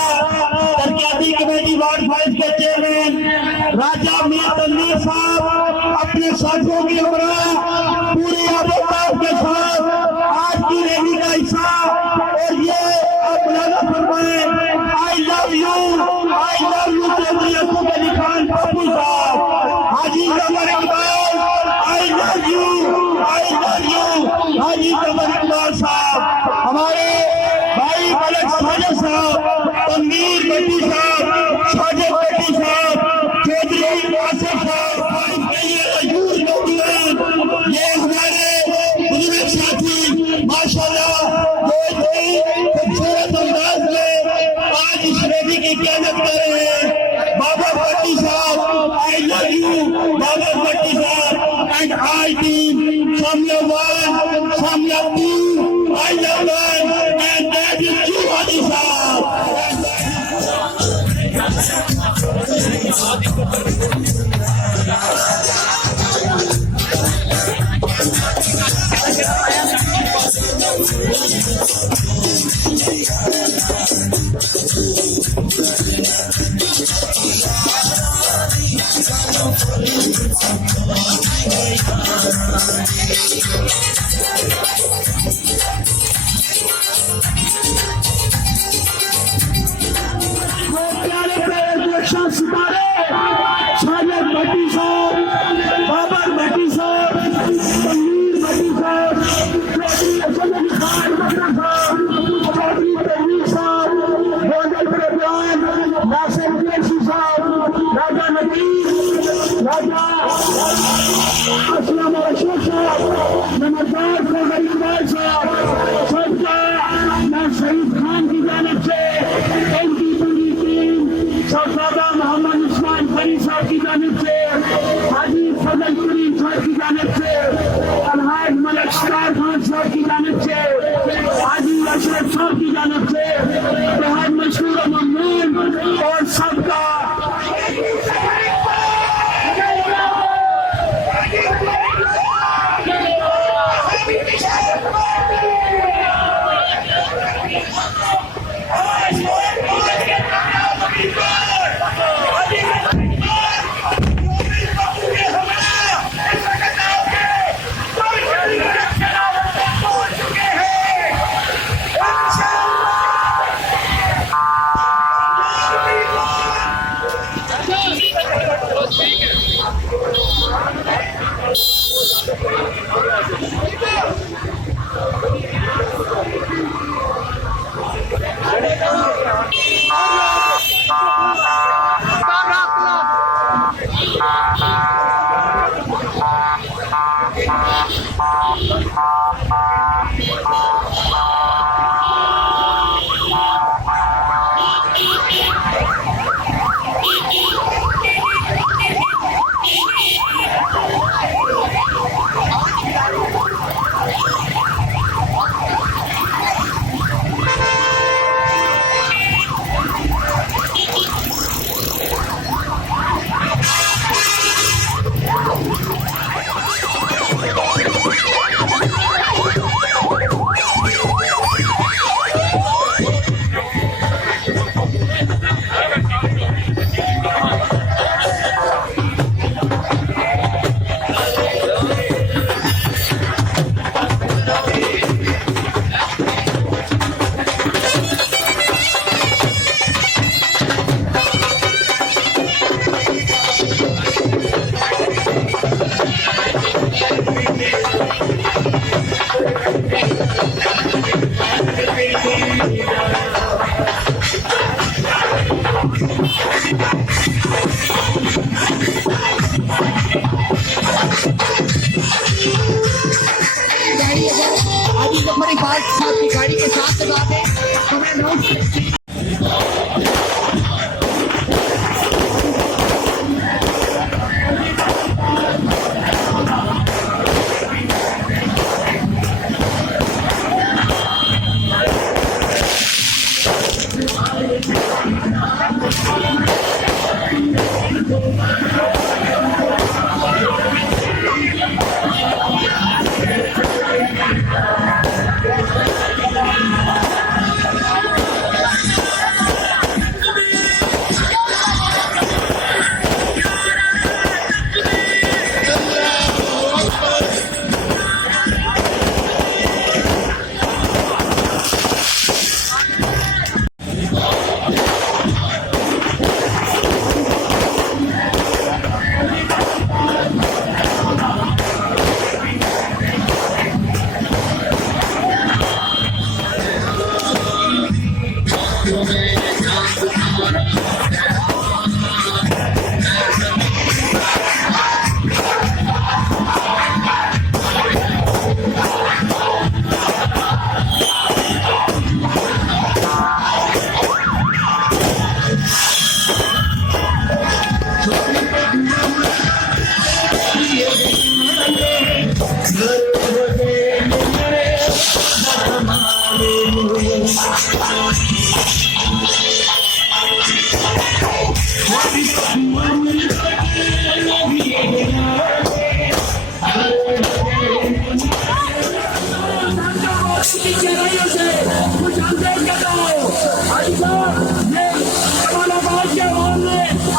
तरक्याती committee ward 5 के चेयरमैन राजा मियां तनवीर साहब अपने साथियों की हमरा पूरे आबोताब के साथ आज की रैली का हिस्सा और ये आप लगा फरमाए I love you Chaudhry Ashok Ali Khan Bapu Sahab Haji Kamar Iqbal I love you Haji Kamar Iqbal Sahab हमारे भाई मलक साजिद साहब तनवीर भट्टी साहब साजिद भट्टी साहब चौधरी आसिफ साहब ये हमारे बुजुर्ग साथी माशाल्लाह खूबसूरत अंदाज में आज इस रैली की क़यादत कर रहे हैं बाबा भट्टी साहब आई लव यू बाबा भट्टी साहब एंड आई टीम शामिल 1 शामिल 2 I love and that is you हाजी साहब सितारे साजिद भट्टी साहब बाबर भट्टी साहब तनवीर भट्टी साहब चौधरी अशोक अली खान बापू साहब चौधरी तनवीर साहब गोदल प्रेमान नासिर कुरैशी साहब राजा नकीर राजा असलम अशोक साहब नमस्कार चौधरी इकबाल साहब सबका मैं शहीद खान की जानिब से इनकी पूरी टीम सरदादा मोहम्मद उस्मान फरी साहब की जानिब से हाजी फजल करीम साहब की जानिब से अलहाज मलक शरार खान साहब की जानिब से हाजी अशरफ साहब की जानिब से बहुत मशहूर ममनून और सबका हमारी बात साथ की गाड़ी के साथ लगा दें हमें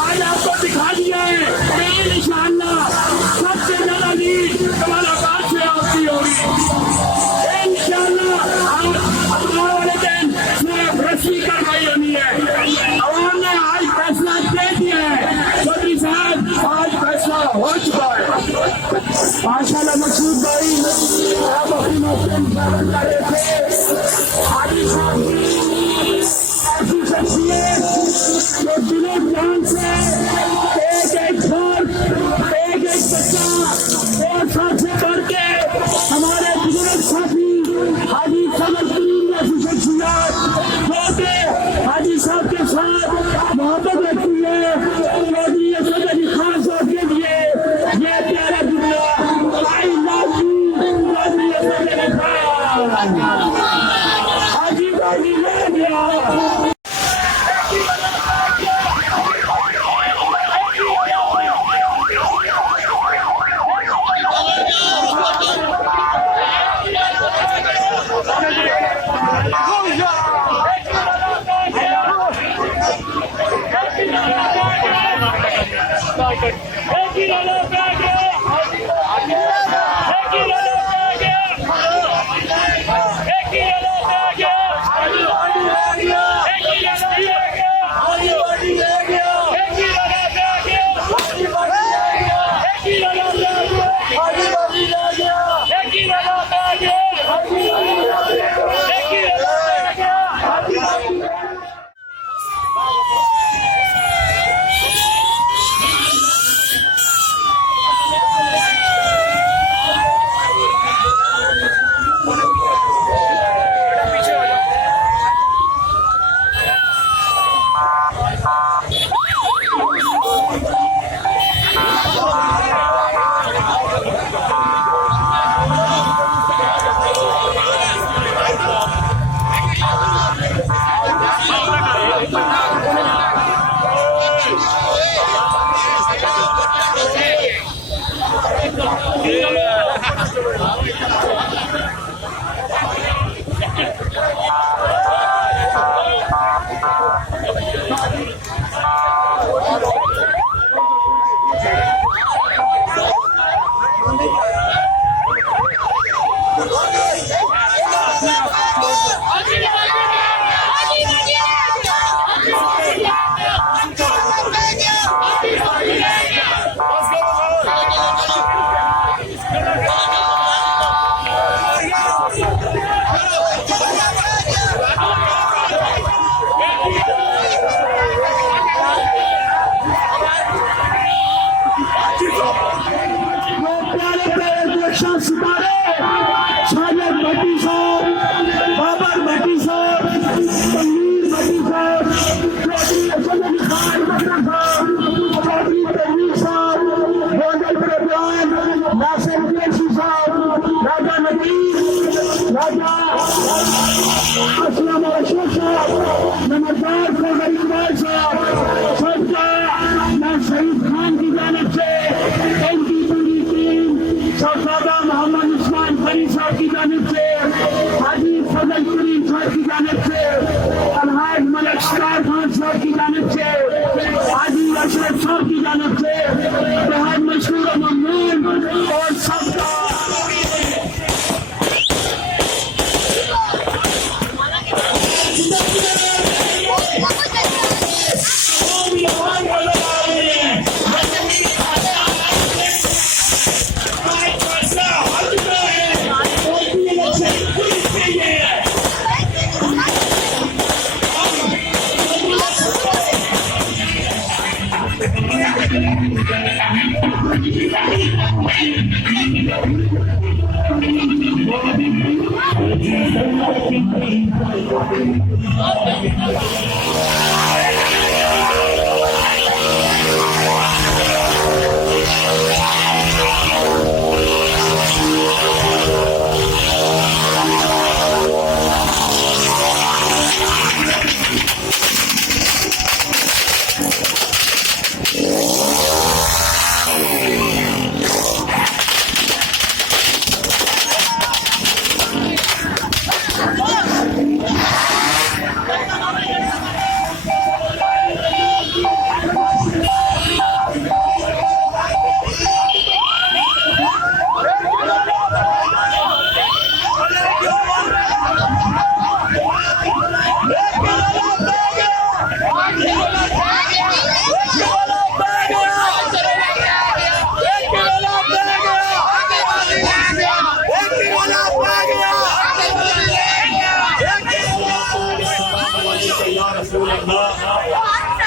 आज आपको दिखा दिया है इंशाअल्लाह सबसे ज्यादा लीड कमालाबाद से आपकी होगी इंशाअल्लाह। आने वाले दिन सिर्फ रस्मी कार्रवाई होनी है। अवाम ने आज फैसला दे दिया है। चौधरी साहब आज फैसला हो चुका है। माशाल्लाह मकसूद भाई आप अपनी मौसम कर रहे थे। हाजी साहब ऐसी शख्सियत जो दिलों जान से एक एक घर एक एक बच्चा और सबसे बढ़ के हमारे बुजुर्ग साथी हाजी समझतीन जैसी शख्सियत जो के हाजी साहब के साथ मोहब्बत रखती है। चौधरी असद अली खान साहब के लिए ये प्यारा दुनिया I love you Chaudhry Asad Ali Khan हाजी भाई ले गया।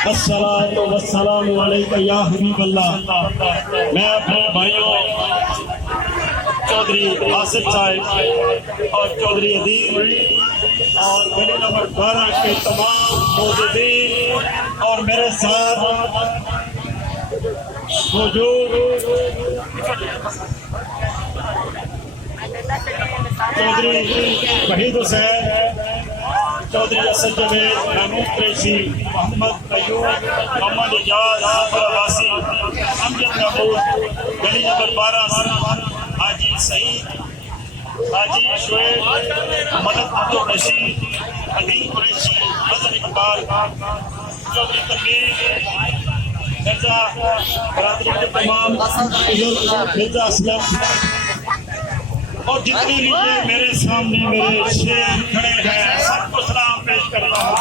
अस्सलातु वस्सलामु अलैका या हबीब अल्लाह। मैं अपने भाइयों चौधरी आसिफ साहब और चौधरी अदील और गली नंबर 12 के तमाम मौजूदीन और मेरे साथ मौजूद चौधरी वहीद हुसैन, चौधरी असद जवेद, महमूद कुरैशी, मोहम्मद अयूब, मोहम्मद इजाज, वासी, अमजद महमूद, गली नंबर 12, हाजी सईद, हाजी शुएब, मदद अब्दुल रशीद, अदील कुरैशी, अजहर इकबाल, चौधरी तनवीर, मिर्जा बरादरी के तमाम मिर्जा असलम और जितने भी ये मेरे सामने मेरे शेर खड़े हैं सबको सलाम पेश करता हूँ।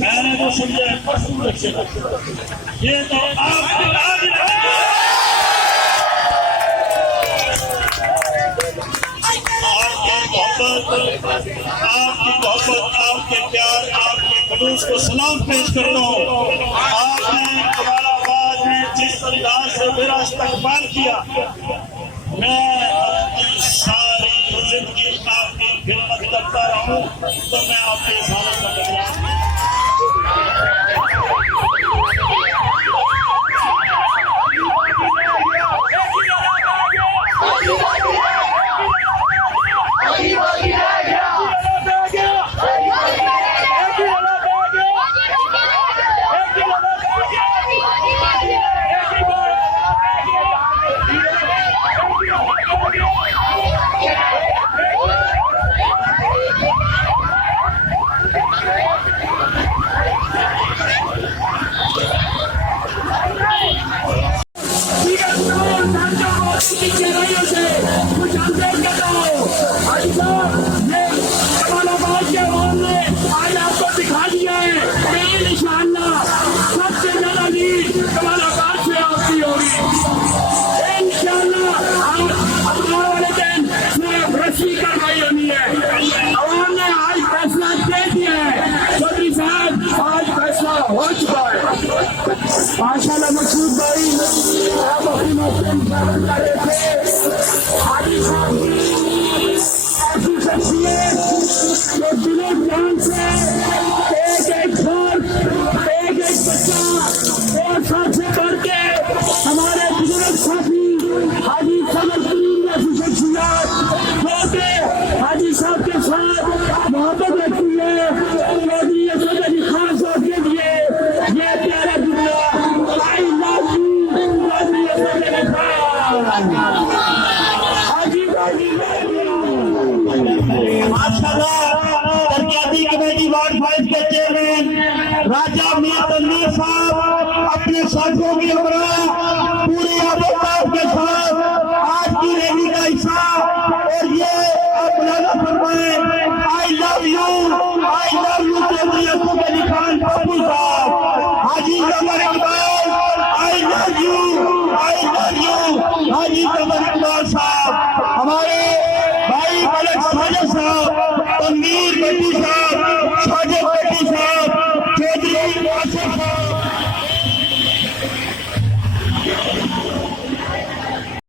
मैंने तो समझा ये तो आपकी मोहब्बत, आपके प्यार, आपके खलूस को सलाम पेश करता हूँ। आपने कमालाबाद में जिस अंदाज से मेरा इस्तकबाल किया, मैं अपनी सारी जिंदगी आपकी खिदमत करता रहूँ, तो मैं आपके इस हालत में बदला। माशाल्लाह मकसूद भाई आप अपनी मौसम कर रहे थे। हाजी साहब ऐसी शख्सियत जो दिलो जान से एक एक घर, एक एक बच्चा और सबसे बढ़ के हमारे बुजुर्ग साथी हाजी समरदीन जैसी शख्सियत जो के हाजी साहब के साथ मोहब्बत रखती है। चौधरी असद अली खान साहब के लिए ये प्यारा दुनिया तरक्याती कमेटी वार्ड 5 के चेयरमैन राजा मियां तनवीर साहब अपने साथियों की हमरा पूरे आबोताब के साथ